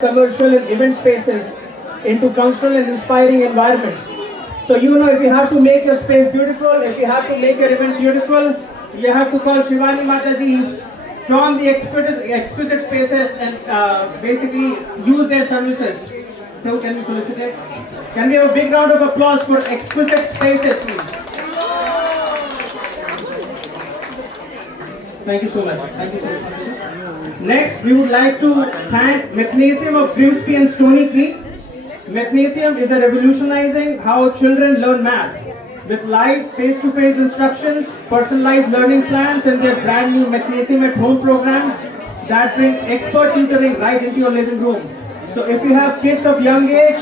commercial and event spaces into functional and inspiring environments. So if you have to make your space beautiful, if you have to make your event beautiful, you have to call Shivani Mataji from the exquisite spaces and basically use their services. So can we felicitate? Can we have a big round of applause for exquisite spaces, please? Thank you so much. Thank you so much. Next, we would like to thank Magnesium of Grimsby and Stony Creek. Magnesium is revolutionizing how children learn math with live face-to-face instructions, personalized learning plans, and their brand new Magnesium at Home program that brings expert tutoring right into your living room. So if you have kids of young age,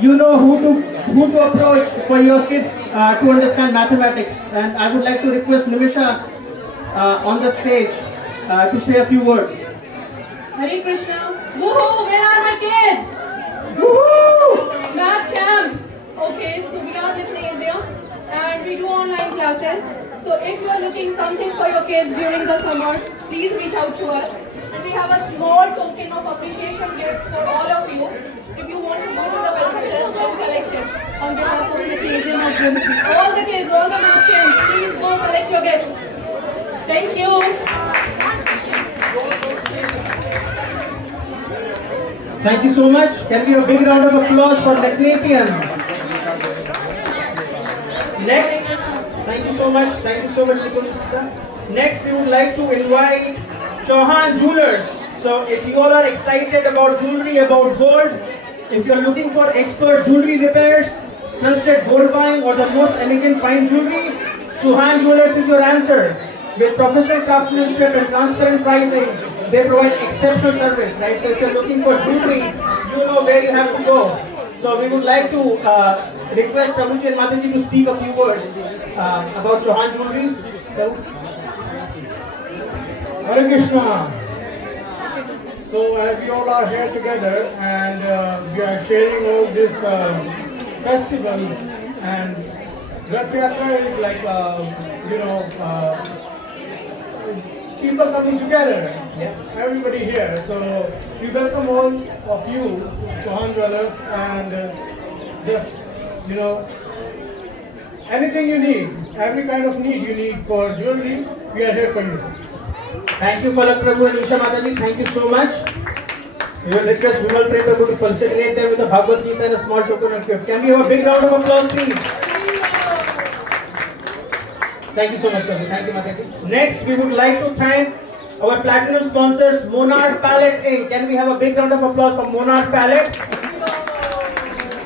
you know who to approach for your kids to understand mathematics. And I would like to request Nimisha on the stage to say a few words. Hare Krishna. Woohoo! Where are my kids? Woohoo! Math champs. Okay, so we are listening India and we do online classes. So if you are looking something for your kids during the summer, please reach out to us. And we have a small token of appreciation gift for all of you. If you want to go to the website and collect it on behalf of the Magnesium of Grimsby. All the kids, all the math champs, please go collect your gifts. Thank you. Thank you so much. Can we have a big round of applause for Magnesium? Next, thank you so much. Thank you so much, Nikulita. Next, we would like to invite Chauhan Jewelers. So, if you all are excited about jewelry, about gold, if you are looking for expert jewelry repairs, trusted gold buying, or the most elegant fine jewelry, Chauhan Jewelers is your answer. With professional craftsmanship and transparent pricing, they provide exceptional service, right? So if you're looking for jewelry, you know where you have to go. So we would like to request Prabhuji and Mataji to speak a few words about Chauhan Jewelry. So, Hare Krishna. So as we all are here together and we are sharing all this festival, and Rath Yatra is like, people coming together, everybody here. So we welcome all of you, Chauhan Jewelers, and just, anything you need, every kind of need you need for jewelry, we are here for you. Thank you, Palak Prabhu and Isha Mataji. Thank you so much. We will request Vimal Prem Prabhu to facilitate them with a Bhagavad Gita and a small token of gift. Can we have a big round of applause, please? Thank you so much, Prabhu. Thank you, Mataji. Next, we would like to thank our platinum sponsors, Monarch Palette Inc. Can we have a big round of applause for Monarch Palette?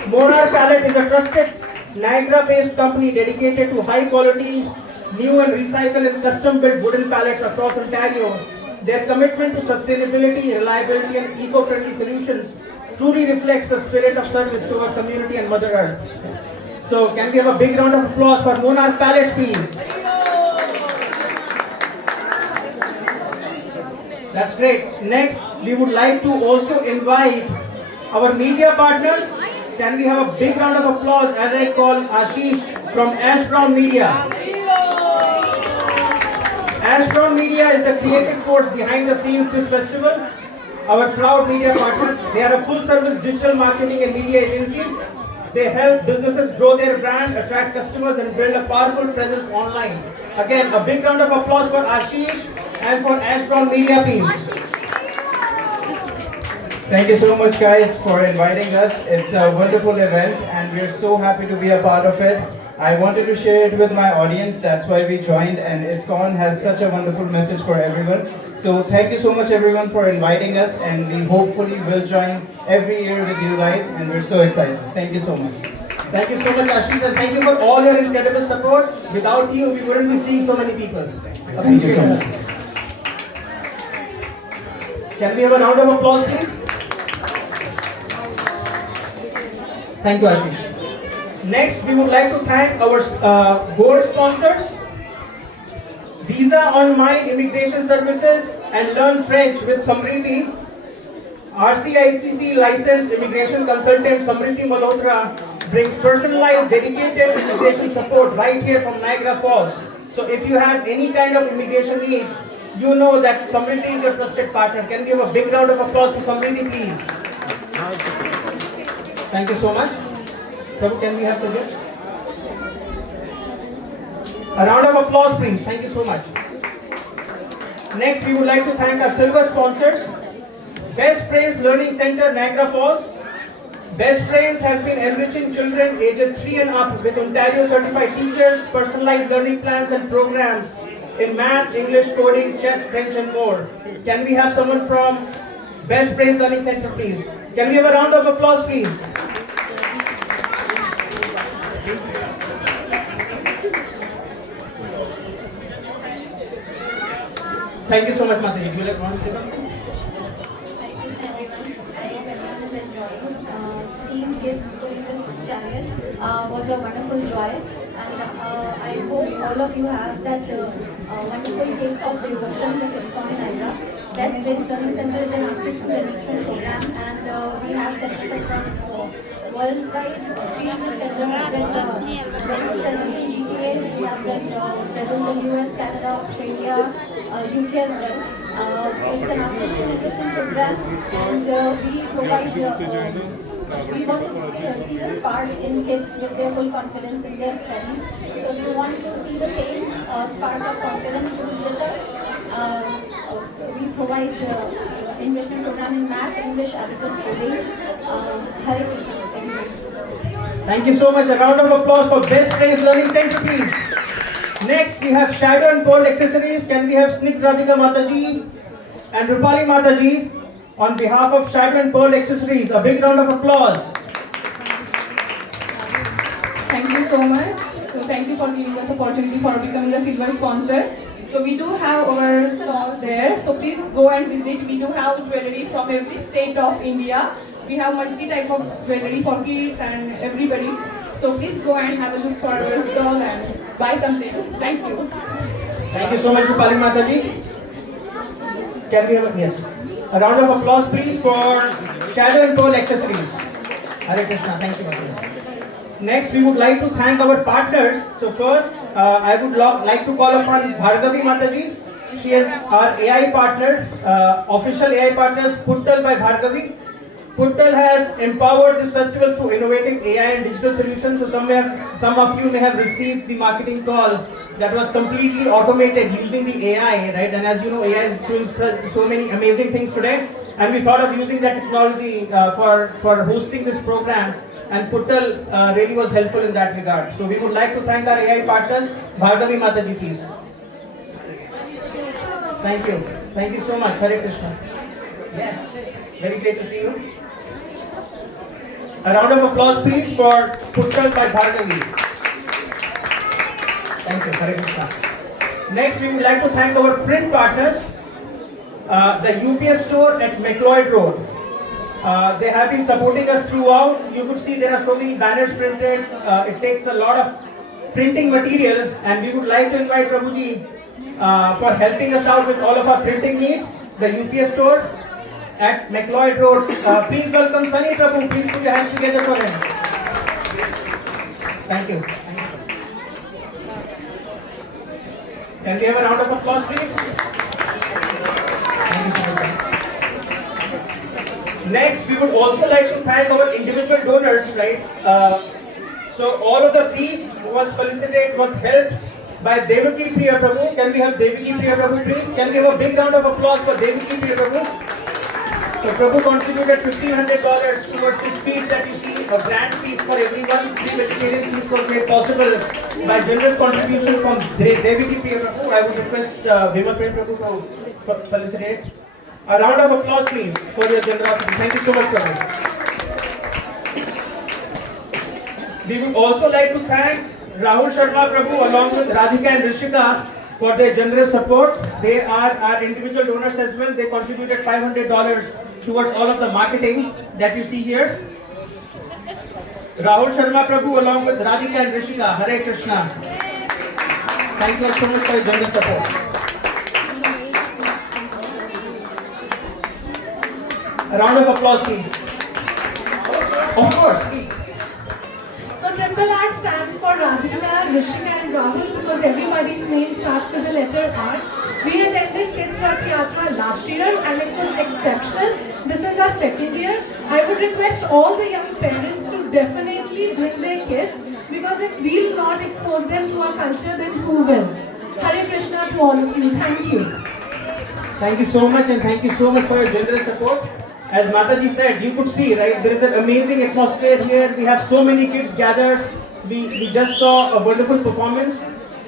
Monarch Palette is a trusted Niagara-based company dedicated to high-quality, new and recycled and custom-built wooden pallets across Ontario. Their commitment to sustainability, reliability, and eco-friendly solutions truly reflects the spirit of service to our community and Mother Earth. So, can we have a big round of applause for Monarch Pallets, please? That's great. Next, we would like to also invite our media partners. Can we have a big round of applause as I call Ashish from Ash Brown Media. Ash Brown Media is the creative force behind the scenes this festival. Our proud media partners, they are a full-service digital marketing and media agency. They help businesses grow their brand, attract customers, and build a powerful presence online. Again, a big round of applause for Ashish and for Ash Brown Media team. Thank you so much, guys, for inviting us. It's a wonderful event and we're so happy to be a part of it. I wanted to share it with my audience, that's why we joined, and ISKCON has such a wonderful message for everyone. So thank you so much everyone for inviting us, and we hopefully will join every year with you guys, and we're so excited. Thank you so much. Thank you so much, Ashish, and thank you for all your incredible support. Without you, we wouldn't be seeing so many people. Thank you so much. Can we have a round of applause, please? Thank you, Ashish. Next, we would like to thank our gold sponsors, Visa on Mind Immigration Services and Learn French with Samriddhi. RCICC licensed immigration consultant Samriddhi Malhotra brings personalized, dedicated immigration support right here from Niagara Falls. So if you have any kind of immigration needs, you know that Samriddhi is your trusted partner. Can we have a big round of applause for Samriddhi, please? Thank you so much. Prabhu, can we have the gift? A round of applause, please. Thank you so much. Next, we would like to thank our silver sponsors. Best Brains Learning Center, Niagara Falls. Best Brains has been enriching children ages 3 and up with Ontario certified teachers, personalized learning plans and programs in math, English, coding, chess, French and more. Can we have someone from Best Brains Learning Center, please? Can we have a round of applause, please? Thank you so much, Mataji. Would you like to say something? Seeing kids doing this challenge was a wonderful joy, and I hope all of you have that wonderful gift of devotion that is called Naira. Best Brains Learning Center is an after-school enrichment program, and we have centers across worldwide 300 centers with presence in GTA. We have that presence in US, Canada, Australia, UK as well. It's an after-school enrichment program, and we provide. We want to see the spark in kids with their full confidence in their studies. So if you want to see the same spark of confidence to visit us, we provide enrichment program in math, English, abacus, coding. Hare Krishna, everybody. Thank you so much. A round of applause for Best Brains Learning Center, please. Next, we have Shadow and Pole Accessories. Can we have Snik Radhika Mataji and Rupali Mataji on behalf of Shadow and Pearl Accessories? A big round of applause. Thank you so much. So thank you for giving us opportunity for becoming a silver sponsor. So we do have our stall there. So please go and visit. We do have jewelry from every state of India. We have multi type of jewelry for kids and everybody. So please go and have a look for our stall and buy something. Thank you. Thank you so much, Rupali Mataji. Can we have yes? A round of applause, please, for Shadow and Pearl Accessories. Hare Krishna. Thank you, Mataji. Next, we would like to thank our partners. So first, I would like to call upon Bhargavi Mataji. She is our AI partner, official AI partners, Puttal by Bhargavi. Puttal has empowered this festival through innovative AI and digital solutions. So some of you may have received the marketing call that was completely automated using the AI, right? And as you know, AI is doing so many amazing things today. And we thought of using that technology for hosting this program. And Puttal really was helpful in that regard. So we would like to thank our AI partners. Bhargavi Mataji, please. Thank you. Thank you so much. Hare Krishna. Yes. Very great to see you. A round of applause, please, for Puttal by Bhargavi. Thank you. Hare Krishna. Next, we would like to thank our print partners, the UPS store at McLeod Road. They have been supporting us throughout. You could see there are so many banners printed. It takes a lot of printing material, and we would like to invite Prabhuji for helping us out with all of our printing needs. The UPS store at McLeod Road. Please welcome Sunny Prabhu. Please put your hands together for him. Thank you. Can we have a round of applause, please? Thank you so much. Next, we would also like to thank our individual donors, right? So all of the fees was helped by Devaki Priya Prabhu. Can we have Devaki Priya Prabhu, please? Can we have a big round of applause for Devaki Priya Prabhu? So Prabhu contributed $1,500 towards this fees that you see, a grand fees for everyone. Free vegetarian fees was made possible by generous contribution from Devaki Priya Prabhu. I would request Vimal Priya Prabhu to felicitate. A round of applause, please, for your generosity. Thank you so much, Prabhu. We would also like to thank Rahul Sharma Prabhu along with Radhika and Rishika for their generous support. They are our individual donors as well. They contributed $500 towards all of the marketing that you see here. Rahul Sharma Prabhu along with Radhika and Rishika. Hare Krishna. Thank you so much for your generous support. A round of applause, please. Of course, please. So Triple R stands for Radhika, Rishika and Rahul because everybody's name starts with the letter R. We attended Kids Rath Yatra last year and it was exceptional. this is our second year. I would request all the young parents to definitely bring their kids, because if we will not expose them to our culture, then who will? Hare Krishna to all of you. Thank you. Thank you so much, and thank you so much for your generous support. As Mataji said, you could see, right, there is an amazing atmosphere here. We have so many kids gathered. We just saw a wonderful performance.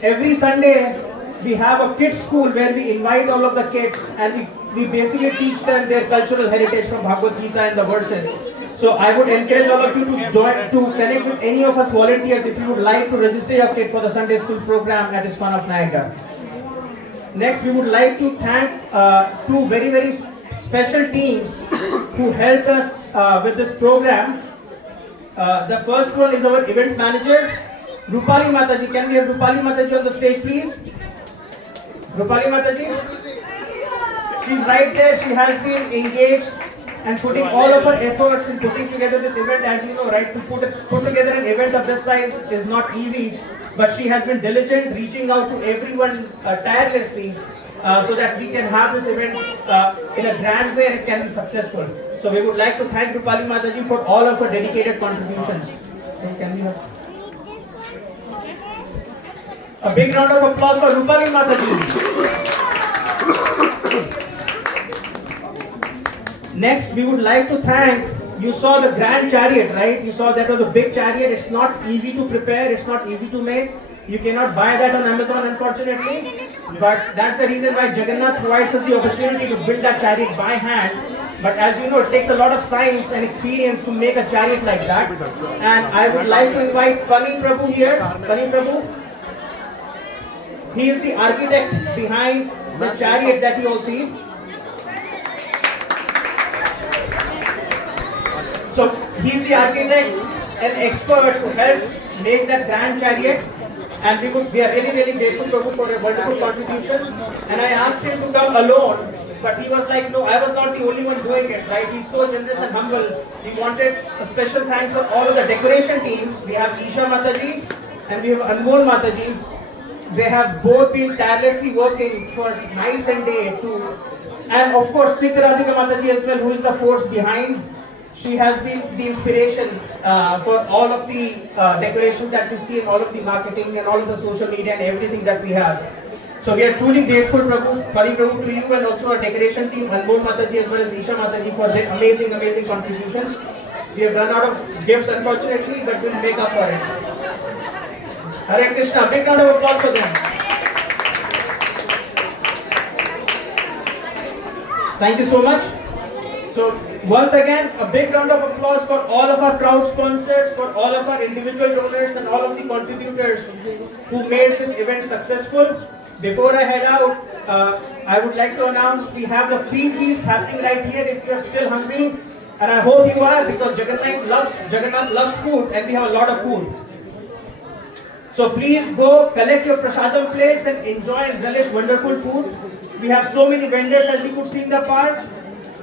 Every Sunday, we have a kids school where we invite all of the kids and we basically teach them their cultural heritage from Bhagavad Gita and the verses. So I would encourage all of you to join, to connect with any of us volunteers if you would like to register your kid for the Sunday school program at ISKCON of Niagara. Next, we would like to thank two very special teams who helped us with this program. The first one is our event manager, Rupali Mataji. Can we have Rupali Mataji on the stage, please? Rupali Mataji? She's right there. She has been engaged and putting all of her efforts in putting together this event. As you know, right, to put together an event of this size is not easy. But she has been diligent, reaching out to everyone tirelessly so that we can have this event in a grand way and it can be successful. So we would like to thank Rupali Mataji for all of her dedicated contributions. Can we have a big round of applause for Rupali Mataji. Next, we would like to thank, you saw the grand chariot, right? You saw that was a big chariot. It's not easy to prepare, it's not easy to make. You cannot buy that on Amazon, unfortunately. But that's the reason why Jagannath provides us the opportunity to build that chariot by hand. But as you know, it takes a lot of science and experience to make a chariot like that. And I would like to invite Pani Prabhu here. Pani Prabhu. He is the architect behind the chariot that you all see. So he is the architect and expert to help make that grand chariot. And we are really grateful Prabhu for your wonderful contributions. And I asked him to come alone, but he was like, no, I was not the only one doing it, right? He's so generous and humble. He wanted a special thanks for all of the decoration team. We have Isha Mataji and we have Anmol Mataji. They have both been tirelessly working for nights and day to, and of course Snigdha Radhika Mataji as well, who is the force behind. She has been the inspiration for all of the decorations that we see, and all of the marketing and all of the social media and everything that we have. So we are truly grateful, Pani Prabhu, to you and also our decoration team, Anmol Mataji as well as Isha Mataji, for their amazing contributions. We have run out of gifts, unfortunately, but we'll make up for it. Hare Krishna, big round of applause for them. Thank you so much. So once again, a big round of applause for all of our proud sponsors, for all of our individual donors and all of the contributors who made this event successful. Before I head out, I would like to announce we have the free feast happening right here if you are still hungry. And I hope you are, because Jagannath loves food and we have a lot of food. So please go collect your prasadam plates and enjoy and relish wonderful food. We have so many vendors, as you could see in the park.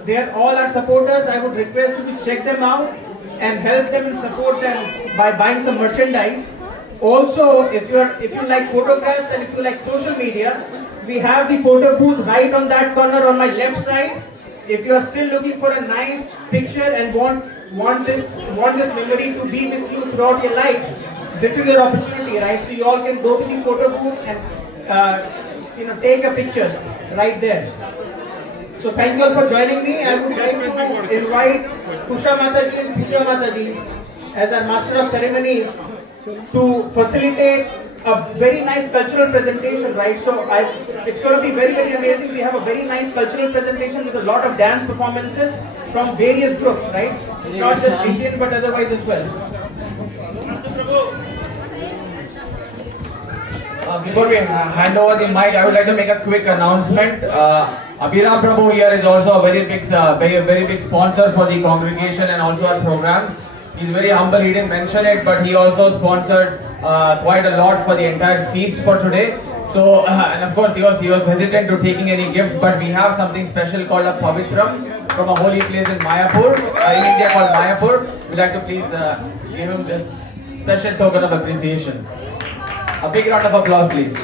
They are all our supporters. I would request you to check them out and help them and support them by buying some merchandise. Also, if you like photographs and if you like social media, we have the photo booth right on that corner on my left side. If you are still looking for a nice picture and want this memory to be with you throughout your life, this is your opportunity, right? So you all can go to the photo booth and take your pictures right there. So thank you all for joining me. I would like to invite Kusha Mataji and Pooja Mataji as our Master of Ceremonies to facilitate a very nice cultural presentation, right? So it's going to be very amazing. We have a very nice cultural presentation with a lot of dance performances from various groups, right? Not just Indian but otherwise as well. Before we hand over the mic, I would like to make a quick announcement. Abhiram Prabhu here is also a very big sponsor for the congregation and also our programs. He's very humble, he didn't mention it, but he also sponsored quite a lot for the entire feast for today. So, and of course he was hesitant to taking any gifts, but we have something special called a Pavitram from a holy place in Mayapur, in India called Mayapur. We'd like to please give him this special token of appreciation. A big round of applause, please.